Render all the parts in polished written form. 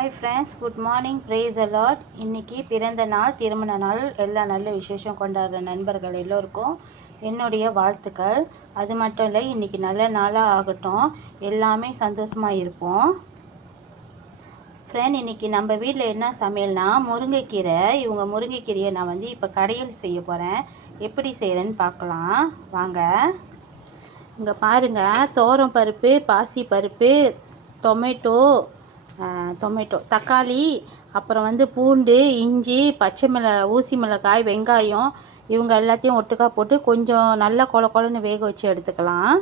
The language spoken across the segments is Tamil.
Hi friends, good morning. Praise a lot. இன்றைக்கி பிறந்த நாள், திருமண நாள், எல்லா நல்ல விசேஷம் கொண்டாடுற நண்பர்கள் எல்லோருக்கும் என்னுடைய வாழ்த்துக்கள். அது மட்டும் இல்லை, இன்றைக்கி நல்ல நாளாக ஆகட்டும், எல்லாமே சந்தோஷமாக இருப்போம். ஃப்ரெண்ட், இன்றைக்கி நம்ம வீட்டில் என்ன சமையல்னா முருங்கைக்கீரை. இவங்க முருங்கைக்கீரையை நான் இப்போ கடையில் செய்ய போகிறேன். எப்படி செய்கிறேன்னு பார்க்கலாம் வாங்க. இங்கே பாருங்கள், தோரம் பருப்பு, பாசி பருப்பு, டொமேட்டோ, தக்காளி, அப்புறம் பூண்டு, இஞ்சி, பச்சை ஊசி மிளகாய், வெங்காயம், இவங்க எல்லாத்தையும் ஒட்டுக்கா போட்டு கொஞ்சம் நல்லா கொலன்னு வேக வச்சு எடுத்துக்கலாம்.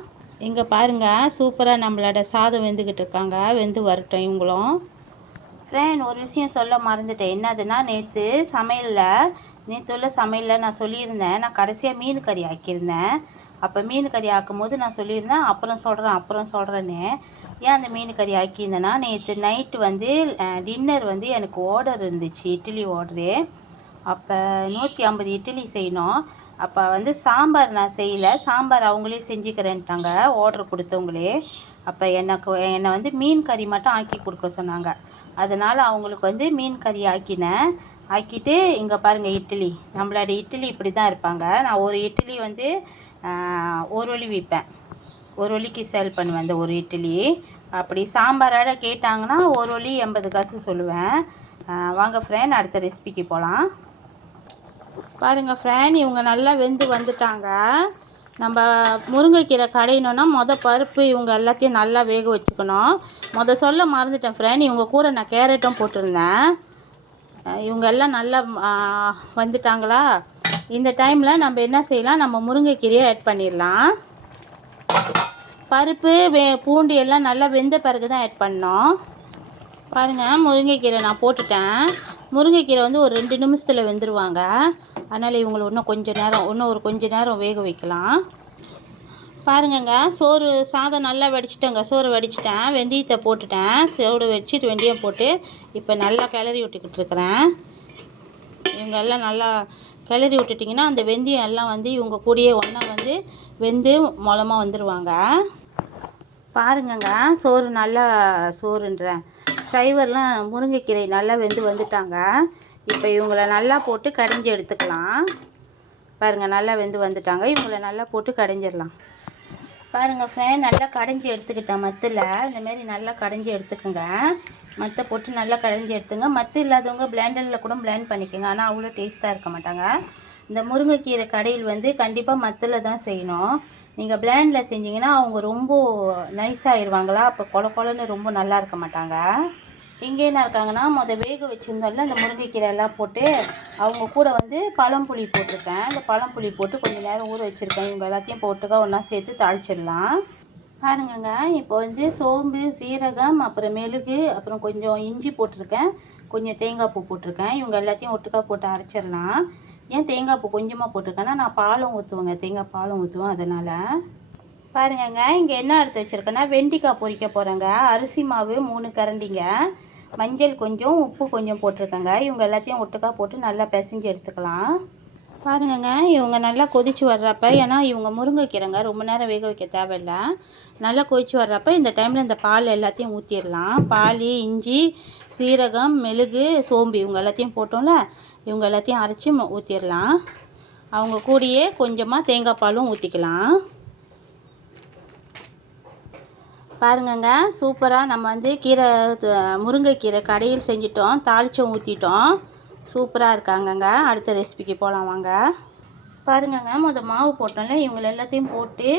இங்கே பாருங்கள், சூப்பராக நம்மளோட சாதம் வெந்துக்கிட்டு இருக்காங்க. வெந்து வரட்டும் இவங்களும். ஃப்ரெண்ட், ஒரு விஷயம் சொல்ல மறந்துட்டேன். என்னதுன்னா, நேற்று உள்ள சமையலில் நான் சொல்லியிருந்தேன், நான் கடைசியாக மீன் கறி ஆக்கியிருந்தேன். அப்போ மீன் கறி ஆக்கும்போது நான் சொல்லியிருந்தேன், அப்புறம் சொல்கிறேன்னு. ஏன் அந்த மீன் கறி ஆக்கியிருந்தேன்னா, நேற்று நைட்டு டின்னர் எனக்கு ஆர்டர் இருந்துச்சு, இட்லி ஆர்டரு. அப்போ 150 இட்லி செய்யணும். அப்போ சாம்பார் நான் செய்யலை, சாம்பார் அவங்களே செஞ்சுக்கிறேன்ட்டாங்க, ஆர்டர் கொடுத்தவங்களே. அப்போ என்னை மீன் கறி மட்டும் ஆக்கி கொடுக்க சொன்னாங்க. அதனால் அவங்களுக்கு மீன் கறி ஆக்கிட்டு, இங்கே பாருங்கள் இட்லி. நம்மளோட இட்லி இப்படி தான் இருப்பாங்க. நான் ஒரு இட்லி ஒரு வழி விற்பேன், ஒரு வழிக்கு சேல் பண்ணுவேன். அந்த ஒரு இட்லி அப்படி சாம்பாரோட கேட்டாங்கன்னா ஒரு வழி 80 காசு சொல்லுவேன். வாங்க ஃப்ரெண்ட், அடுத்த ரெசிபிக்கு போகலாம். பாருங்கள் ஃப்ரெண்ட், இவங்க நல்லா வெந்து வந்துட்டாங்க. நம்ம முருங்கைக்கீரை கடையணுன்னா பருப்பு இவங்க எல்லாத்தையும் நல்லா வேக வச்சுக்கணும். சொல்ல மறந்துட்டேன் ஃப்ரெண்ட், இவங்க கூட நான் கேரட்டும் போட்டிருந்தேன். இவங்க எல்லாம் நல்லா வந்துட்டாங்களா. இந்த டைமில் நம்ம என்ன செய்யலாம், நம்ம முருங்கைக்கீரையை ஆட் பண்ணிடலாம். பருப்பு பூண்டு எல்லாம் நல்லா வெந்த பிறகு தான் ஆட் பண்ணோம். பாருங்கள், முருங்கைக்கீரை நான் போட்டுட்டேன். முருங்கைக்கீரை ஒரு 2 நிமிஷத்தில் வெந்துருவாங்க. அதனால் இவங்களை இன்னும் ஒரு கொஞ்ச நேரம் வேக வைக்கலாம். பாருங்கங்க, சாதம் நல்லா வடிச்சிட்டேங்க. சோறு வடிச்சிட்டேன், வெந்தயத்தை போட்டுட்டேன், சோறு வச்சுட்டு வெந்தயம் போட்டு இப்போ நல்லா கிளறி விட்டுக்கிட்டு இருக்கிறேன். இவங்க எல்லாம் நல்லா கிளறி விட்டுட்டிங்கன்னா அந்த வெந்தயம் எல்லாம் இவங்க கூடயே ஒன்றா வெந்து மூலமாக வந்துடுவாங்க. பாருங்கங்க, சோறுன்றேன் சைவர்லாம் முருங்கைக்கீரை நல்லா வெந்து வந்துட்டாங்க. இப்போ இவங்கள நல்லா போட்டு கடைஞ்சி எடுத்துக்கலாம். பாருங்கள், நல்லா வெந்து வந்துட்டாங்க. இவங்கள நல்லா போட்டு கடைஞ்சிடலாம். பாருங்கள் ஃப்ரெண்ட், நல்லா கடைஞ்சி எடுத்துக்கிட்டேன். இந்தமாரி நல்லா கடைஞ்சி எடுத்துக்கோங்க. மற்ற போட்டு நல்லா கடைஞ்சி எடுத்துங்க. இல்லாதவங்க பிளேண்டரில் கூட பிளேண்ட் பண்ணிக்கோங்க. ஆனால் அவ்வளோ டேஸ்ட்டாக இருக்க மாட்டாங்க. இந்த முருங்கைக்கீரை கடையில் கண்டிப்பாக மத்தில் தான் செய்யணும். நீங்கள் பிளேண்டில் செஞ்சிங்கன்னா அவங்க ரொம்ப நைஸாகிடுவாங்களா, அப்போ கொலன்னு ரொம்ப நல்லா இருக்க மாட்டாங்க. இங்கே என்ன இருக்காங்கன்னா, வேக வச்சுருந்தோம்ல அந்த முருங்கைக்கீரை எல்லாம் போட்டு அவங்க கூட பழம்புளி போட்டிருக்கேன். இந்த பழம்புளி போட்டு கொஞ்சம் நேரம் ஊற வச்சுருக்கேன். இவங்க எல்லாத்தையும் போட்டுக்கா ஒன்றா சேர்த்து தாளிச்சிடலாம். பாருங்கங்க, இப்போ சோம்பு, சீரகம், அப்புறம் மெழுகு, அப்புறம் கொஞ்சம் இஞ்சி போட்டிருக்கேன், கொஞ்சம் தேங்காய் பூ போட்டிருக்கேன். இவங்க எல்லாத்தையும் ஒட்டுக்கா போட்டு அரைச்சிடலாம். ஏன் தேங்காய் பூ கொஞ்சமாக போட்டிருக்கேன்னா, நான் பாலும் ஊற்றுவேங்க, தேங்காய் பாலும் ஊற்றுவேன், அதனால். பாருங்கங்க, இங்கே என்ன எடுத்து வச்சுருக்கேன்னா, வெண்டைக்காய் பொரிக்க போகிறேங்க. அரிசி மாவு 3 கரண்டிங்க, மஞ்சள் கொஞ்சம், உப்பு கொஞ்சம் போட்டிருக்கேங்க. இவங்க எல்லாத்தையும் ஒட்டுக்கா போட்டு நல்லா பிசைஞ்சு எடுத்துக்கலாம். பாருங்கங்க, இவங்க நல்லா கொதித்து வர்றப்ப, ஏன்னா இவங்க முருங்கைக்கீரைங்க ரொம்ப நேரம் வேக வைக்க தேவையில்லை. நல்லா கொதித்து வர்றப்ப இந்த டைமில் இந்த பால் எல்லாத்தையும் ஊற்றிடலாம். பால், இஞ்சி, சீரகம், மெழுகு, சோம்பு இவங்க எல்லாத்தையும் போட்டோம்ல, இவங்க எல்லாத்தையும் அரைச்சி ஊற்றிடலாம். அவங்க கூடயே கொஞ்சமாக தேங்காய் பாலும் ஊற்றிக்கலாம். பாருங்கங்க, சூப்பராக நம்ம முருங்கைக்கீரை கடையில் செஞ்சிட்டோம், தாளிச்சம் ஊற்றிட்டோம். சூப்பராக இருக்காங்கங்க. அடுத்த ரெசிபிக்கு போகலாம் வாங்க. பாருங்கங்க, மாவு போட்டோம்ல, இவங்க எல்லாத்தையும் போட்டு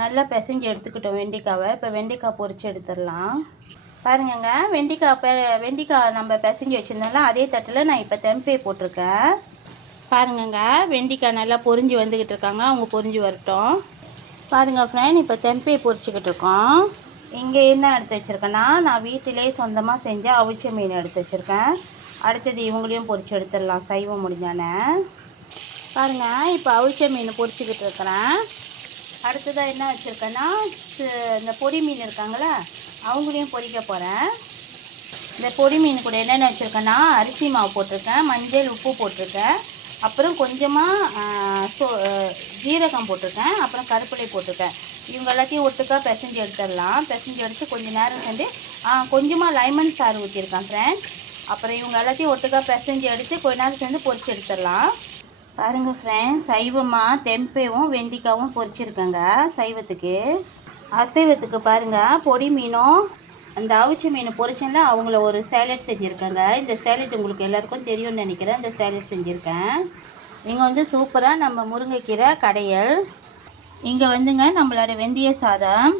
நல்லா பிசைஞ்சு எடுத்துக்கிட்டோம் வெண்டைக்காவை. இப்போ வெண்டைக்காய் பொரித்து எடுத்துடலாம். பாருங்கங்க, வெண்டைக்காய் நம்ம பிசைஞ்சு வச்சுருந்தோம்ல, அதே தட்டில் நான் இப்போ தெம்பே போட்டிருக்கேன். பாருங்கங்க, வெண்டைக்காய் நல்லா பொரிஞ்சு வந்துக்கிட்டு இருக்காங்க. அவங்க பொரிஞ்சு வரட்டும். பாருங்கள் ஃப்ரெண்ட், இப்போ தெம்பே பொரிச்சிக்கிட்டு இருக்கோம். இங்கே என்ன எடுத்து வச்சுருக்கேன்னா, நான் வீட்டிலே சொந்தமாக செஞ்ச அவிச்ச மீன் எடுத்து வச்சுருக்கேன். அடுத்தது இவங்களையும் பொரித்து எடுத்துடலாம், சைவம் முடிஞ்சானே. பாருங்கள், இப்போ அவிச்ச மீன் பொரிச்சிக்கிட்டு இருக்கிறேன். அடுத்ததாக என்ன வச்சுருக்கேன்னா, இந்த பொடி மீன் இருக்காங்களே, அவங்களையும் பொரிக்க போகிறேன். இந்த பொடி மீன் கூட என்னென்ன வச்சுருக்கேன்னா, அரிசி மாவு போட்டிருக்கேன், மஞ்சள், உப்பு போட்டிருக்கேன், அப்புறம் கொஞ்சமாக ஜீரகம் போட்டிருக்கேன், அப்புறம் கருப்பிலை போட்டிருக்கேன். இவங்க எல்லாத்தையும் ஒட்டுக்கா பிசைஞ்சு எடுத்துடலாம். பிசைஞ்சு எடுத்து கொஞ்சம் நேரம் கொஞ்சமாக லெமன் சாறு ஊற்றிருக்கேன் ஃப்ரெண்ட். அப்புறம் இவங்க எல்லாத்தையும் ஒட்டுக்காக பிசைஞ்சு எடுத்து கொஞ்ச நேரம் சேர்ந்து பொரிச்சு எடுத்துடலாம். பாருங்கள் ஃப்ரெண்ட்ஸ், சைவமாக தெம்பையும் வெண்டிக்காவும் பொரிச்சிருக்கேங்க சைவத்துக்கு. அசைவத்துக்கு பாருங்கள், பொடி மீனும் அந்த அவிச்ச மீன் பொரிச்சேன்ல அவங்கள ஒரு சேலட் செஞ்சுருக்கேங்க. இந்த சேலட் உங்களுக்கு எல்லாருக்கும் தெரியும்னு நினைக்கிறேன். இந்த சேலட் செஞ்சுருக்கேன். இங்கே வந்து சூப்பராக நம்ம முருங்கைக்கீரை கடையல். இங்கே வந்துங்க நம்மளோட வெந்தய சாதம்.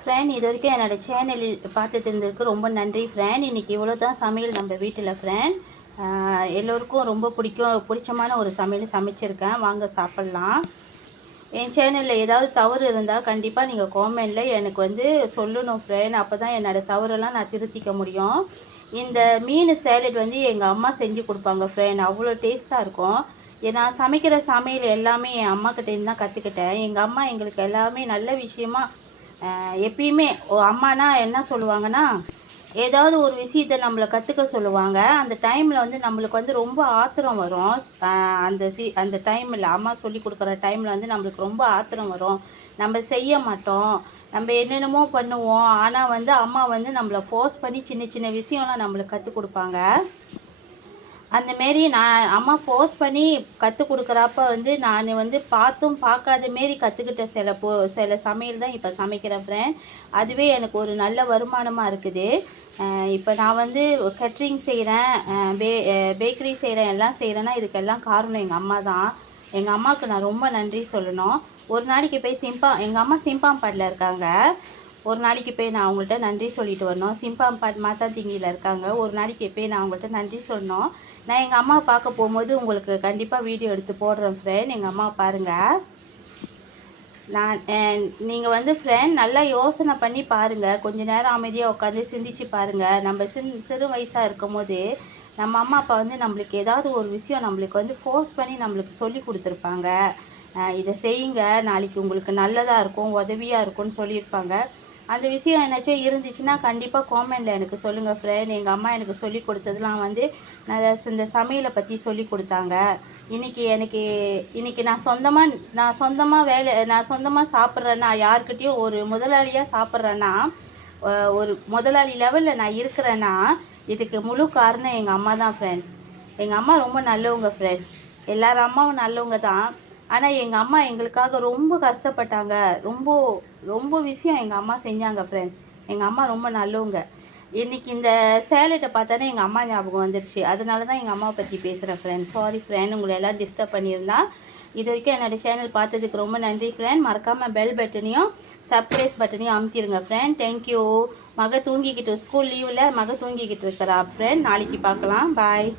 ஃப்ரெண்ட், இது வரைக்கும் என்னோடய சேனலில் பார்த்துட்டு இருந்ததுக்கு ரொம்ப நன்றி ஃப்ரெண்ட். இன்றைக்கி இவ்வளோ தான் சமையல் நம்ம வீட்டில் ஃப்ரெண்ட். எல்லோருக்கும் ரொம்ப பிடிச்சமான ஒரு சமையல் சமைச்சிருக்கேன். வாங்க சாப்பிட்லாம். என் சேனலில் ஏதாவது தவறு இருந்தால் கண்டிப்பாக நீங்கள் காமெண்டில் எனக்கு வந்து சொல்லணும் ஃப்ரெண்ட். அப்போ தான் என்னோடய தவறெல்லாம் நான் திருத்திக்க முடியும். இந்த மீன் சேலட் வந்து எங்கள் அம்மா செஞ்சு கொடுப்பாங்க ஃப்ரெண்ட். அவ்வளோ டேஸ்ட்டாக இருக்கும். நான் சமைக்கிற சமையல் எல்லாமே என் அம்மாக்கிட்டேருந்து தான் கற்றுக்கிட்டேன். எங்கள் அம்மா எங்களுக்கு எல்லாமே நல்ல விஷயமா எப்பயுமே அம்மானா என்ன சொல்லுவாங்கன்னா, ஏதாவது ஒரு விஷயத்தை நம்மளை கற்றுக்க சொல்லுவாங்க. அந்த டைமில் வந்து நம்மளுக்கு வந்து ரொம்ப ஆத்திரம் வரும். அந்த டைமில் அம்மா சொல்லி கொடுக்குற டைமில் வந்து நம்மளுக்கு ரொம்ப ஆத்திரம் வரும். நம்ம செய்ய மாட்டோம், நம்ம என்னென்னமோ பண்ணுவோம். ஆனால் வந்து அம்மா வந்து நம்மளை ஃபோர்ஸ் பண்ணி சின்ன சின்ன விஷயம்லாம் நம்மளுக்கு கற்றுக் கொடுப்பாங்க. அந்தமாரி நான் அம்மா ஃபோர்ஸ் பண்ணி கற்றுக் கொடுக்குறப்ப வந்து நான் வந்து பார்த்தும் பார்க்காத மாரி கற்றுக்கிட்ட சில சமையல் தான் இப்போ சமைக்கிறேன் ஃப்ரெண்ட். அதுவே எனக்கு ஒரு நல்ல வருமானமாக இருக்குது. இப்போ நான் வந்து கேட்ரிங் செய்கிறேன், பேக்கரி செய்கிறேன், எல்லாம் செய்கிறேன்னா இதுக்கெல்லாம் காரணம் எங்கள் அம்மா தான். எங்கள் அம்மாவுக்கு நான் ரொம்ப நன்றி சொல்லணும். ஒரு நாளைக்கு போய் எங்கள் அம்மா சிம்பாம்பாடில் இருக்காங்க. ஒரு நாளைக்கு போய் நான் அவங்கள்ட்ட நன்றி சொல்லிட்டு வரணும். சிம்பாம்பாட் மாத்தாத்திங்கியில் இருக்காங்க. ஒரு நாளைக்கு போய் நான் அவங்கள்ட்ட நன்றி சொல்லணும். நான் எங்கள் அம்மாவை பார்க்க போகும்போது உங்களுக்கு கண்டிப்பாக வீடியோ எடுத்து போடுறேன் ஃப்ரெண்ட். எங்கள் அம்மாவை பாருங்கள். நீங்கள் வந்து ஃப்ரெண்ட் நல்லா யோசனை பண்ணி பாருங்கள். கொஞ்சம் நேரம் அமைதியாக உட்காந்து சிந்திச்சு பாருங்கள். நம்ம சிறு வயசாக இருக்கும் போது நம்ம அம்மா அப்பா வந்து நம்மளுக்கு ஏதாவது ஒரு விஷயம் நம்மளுக்கு வந்து ஃபோர்ஸ் பண்ணி நம்மளுக்கு சொல்லி கொடுத்துருப்பாங்க. இதை செய்யுங்க, நாளைக்கு உங்களுக்கு நல்லதாக இருக்கும், உதவியாக இருக்கும்னு சொல்லியிருப்பாங்க. அந்த விஷயம் என்னாச்சும் இருந்துச்சுன்னா கண்டிப்பாக காமெண்டில் எனக்கு சொல்லுங்கள் ஃப்ரெண்ட். எங்கள் அம்மா எனக்கு சொல்லி கொடுத்ததுலாம் வந்து இந்த சமையலை பற்றி சொல்லி கொடுத்தாங்க. இன்றைக்கி நான் சொந்தமாக சாப்பிட்றேன்னா, யாருக்கிட்டேயும் ஒரு முதலாளியாக சாப்பிட்றேன்னா, ஒரு முதலாளி லெவலில் நான் இருக்கிறேன்னா இதுக்கு முழு காரணம் எங்கள் அம்மா தான் ஃப்ரெண்ட். எங்கள் அம்மா ரொம்ப நல்லவங்க ஃப்ரெண்ட். எல்லார் அம்மாவும் நல்லவங்க தான். ஆனால் எங்கள் அம்மா எங்களுக்காக ரொம்ப கஷ்டப்பட்டாங்க. ரொம்ப ரொம்ப விஷயம் எங்கள் அம்மா செஞ்சாங்க ஃப்ரெண்ட். எங்கள் அம்மா ரொம்ப நல்லவங்க. இன்றைக்கி இந்த சேலட்டை பார்த்தானே எங்கள் அம்மா ஞாபகம் வந்துடுச்சு. அதனால தான் எங்கள் அம்மாவை பற்றி பேசுகிறேன் ஃப்ரெண்ட். சாரி ஃப்ரெண்ட், உங்களை எல்லாம் டிஸ்டர்ப் பண்ணியிருந்தா. இது வரைக்கும் என்னோடய சேனல் பார்த்ததுக்கு ரொம்ப நன்றி ஃப்ரெண்ட். மறக்காமல் பெல் பட்டனையும் சப்ஸ்கிரைப் பட்டனையும் அமுத்திடுங்க ஃப்ரெண்ட். தேங்க்யூ. மக தூங்கிக்கிட்டு, ஸ்கூல் லீவில் மக தூங்கிக்கிட்டு இருக்கிறா ஃப்ரெண்ட். நாளைக்கு பார்க்கலாம். பாய்.